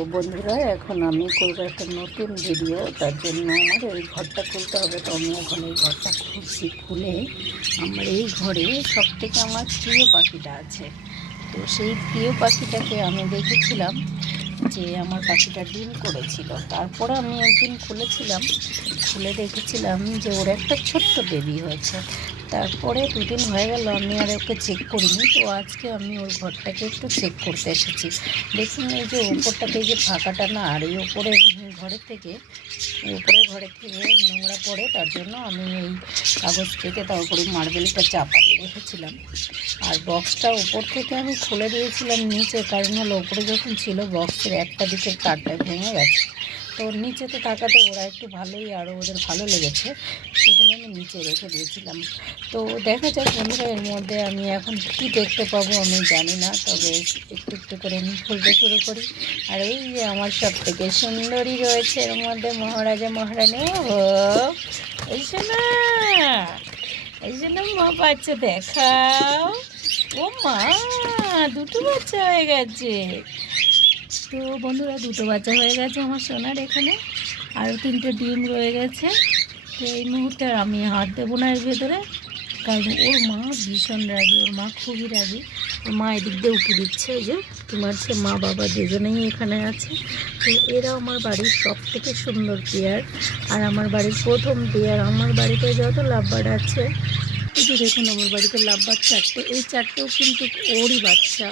তো বন্ধুরা, এখন আমি করবো একটা নতুন ভিডিও। তার জন্য আমার এই ঘরটা খুলতে হবে। তো আমি এখন এই ঘরটা খুলছি। খুলে আমার এই ঘরে সব থেকে আমার প্রিয় পাখিটা আছে। তো সেই প্রিয় পাখিটাকে আমি দেখেছিলাম যে আমার পাখিটা ডিম করেছিল। তারপরে আমি একদিন খুলেছিলাম, খুলে দেখেছিলাম যে ওর একটা ছোট্ট বেবি হয়েছে। তারপরে দুদিন হয়ে গেল, আমি আর ওকে চেক করিনি। তো আজকে আমি ওর ঘরটাকে একটু চেক করতে এসেছি। দেখুন, এই যে ওপরটাতে এই যে ফাঁকাটা না, আর এই ওপরের ঘরের থেকে নোংরা পড়ে, তার জন্য আমি এই কাগজ কেটে তার উপরে মার্বেলটা চাপা দিয়ে রেখেছিলাম। আর বক্সটা উপর থেকে আমি খুলে দিয়েছিলাম নিচে, কারণ হলো ওপরে যখন ছিল বক্সের একটা দিকের কাঠটা ভেঙে গেছে। তো নিচেতে থাকাতে ওরা একটু ভালোই, আরও ওদের ভালো লেগেছে, সেই জন্য আমি নিচে রেখে দিয়েছিলাম। তো দেখা যাক বন্ধুরা, এর মধ্যে আমি এখন কী দেখতে পাবো আমি জানি না, তবে একটু একটু করে আমি খুলতে শুরু করি। আর এই যে আমার সব থেকে সুন্দরী রয়েছে এর মধ্যে, মহারাজা মহারানী। ও এই শোনা, এই জন্য মা বাচ্চা দেখাও। ও মা, দুটো বাচ্চা হয়ে গেছে। তো বন্ধুরা, দুটো বাচ্চা হয়ে গেছে আমার সোনার। এখানে আরও 3টে ডিম রয়ে গেছে। তো এই মুহূর্তে আমি হাত দেবো না এর ভেতরে, কারণ ওর মা ভীষণ রাগী। ওর মা খুবই রাগী। ওর মা এদিক দিয়ে উঁকি দিচ্ছে, এই যে তোমার সে মা বাবা দুজনেই এখানে আছে। তো এরা আমার বাড়ির সব থেকে সুন্দর পেয়ার, আর আমার বাড়ির প্রথম পেয়ার। আমার বাড়িতে যত লাভবার্ড আছে, এই যে দেখুন আমার বাড়িতে লাভবার্ড 4টে, এই 4টেও কিন্তু ওরই বাচ্চা,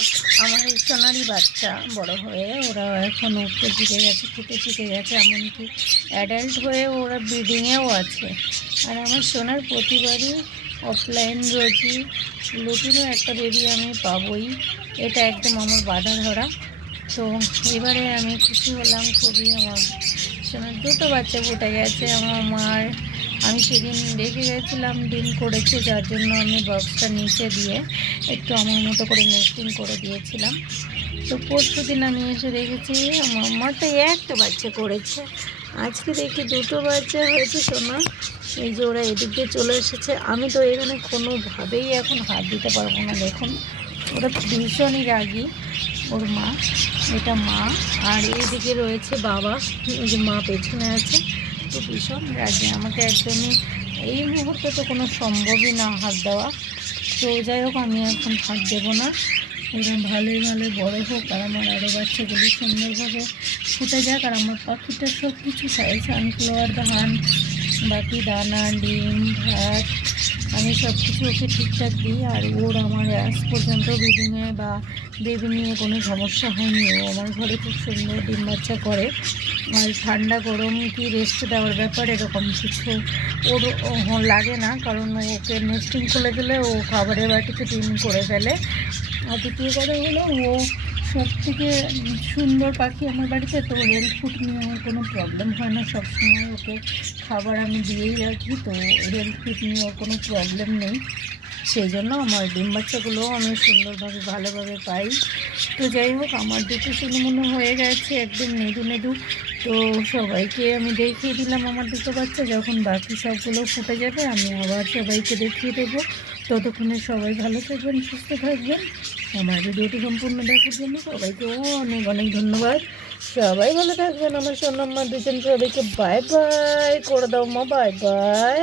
আমার এই সোনারই বাচ্চা। বড় হয়ে ওরা এখন উঠতে শিখে গেছে, খেতে শিখে গেছে, এমনকি অ্যাডাল্ট হয়ে ওরা ব্রিডিংয়েও আছে। আর আমার সোনার প্রতিবারই অফলাইন রোজি লুটিনও একটা বেবি আমি পাবই, এটা একদম আমার বাধা ধরা। তো এবারে আমি খুশি হলাম খুবই। আমার সোনার দুটো বাচ্চা ফুটে গেছে আমার মার। আমি সেদিন রেখে গেছিলাম, ডিম করেছে, যার জন্য আমি বক্সটা নিচে দিয়ে একটু আমার মতো করে নেস্টিং করে দিয়েছিলাম। তো পরশু দিন আমি এসে দেখেছি আমার মা তো একটা বাচ্চা করেছে, আজকে দেখি দুটো বাচ্চা হয়েছে সোনা। এই যে ওরা এদিক দিয়ে চলে এসেছে, আমি তো এখানে কোনোভাবেই এখন হাত দিতে পারবো না। দেখুন ওরা ভীষণই রাগী। ওর মা, এটা মা, আর এইদিকে রয়েছে বাবা, এই যে মা পেছনে আছে। তো ভীষণ রাগী, আমাকে একদমই এই মুহূর্তে তো কোনো সম্ভবই না হাত দেওয়া। তো যাই হোক, আমি এখন হাত দেবো না। ওরা ভালোই ভালোই বড়ো হোক, আর আমার আরও বাচ্চাগুলি সুন্দরভাবে ফুটে যাক। আর আমার পাখিটা সব কিছু খায়, সানফ্লাওয়ার, ধান, বাকি দানা, ডিম, ভাত, আমি সব কিছু ওকে ঠিকঠাক দিই। আর ওর আমার আজ পর্যন্ত ব্রিডিংয়ে বা বেবি নিয়ে কোনো সমস্যা হয়নি। ও আমার ঘরে খুব সুন্দর ডিম বাচ্চা করে। আর ঠান্ডা গরম কি রেস্ট দেওয়ার ব্যাপার এরকম কিছু ওর লাগে না, কারণ ওকে নেস্টিং খুলে দিলে ও খাবারের বাটিতে ডিম করে ফেলে। আর দ্বিতীয় কথা হলো, ও সব থেকে সুন্দর পাখি আমার বাড়িতে। তো হেলথ ফুড নিয়ে আমার কোনো প্রবলেম হয় না, সবসময় ওকে খাবার আমি দিয়েই রাখি। তো হেলথ ফুড নিয়ে ওর কোনো প্রবলেম নেই, সেই জন্য আমার ডিম বাচ্চাগুলোও আমি সুন্দরভাবে ভালোভাবে পাই। তো যাই হোক, আমার দুটো সুন্দর হয়ে গেছে, একদম নেদু নেদু। তো সবাইকে আমি দেখিয়ে দিলাম আমার দুটো বাচ্চা। যখন বাকি সবগুলো ফুটে যাবে আমি আবার সবাইকে দেখিয়ে দেবো। ততক্ষণে সবাই ভালো থাকবেন, সুস্থ থাকবেন। আমার ভিডিওটি সম্পূর্ণ দেখার জন্য সবাইকে অনেক অনেক ধন্যবাদ। সবাই ভালো থাকবেন আমার সোনাম্মা দুজন। সবাইকে বাই বাই করে দাও মা, বাই বাই,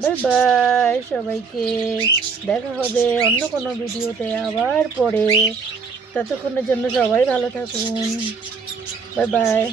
বাই বাই সবাইকে। দেখা হবে অন্য কোনো ভিডিওতে আবার পরে। ততক্ষণের জন্য সবাই ভালো থাকুন। Bye bye.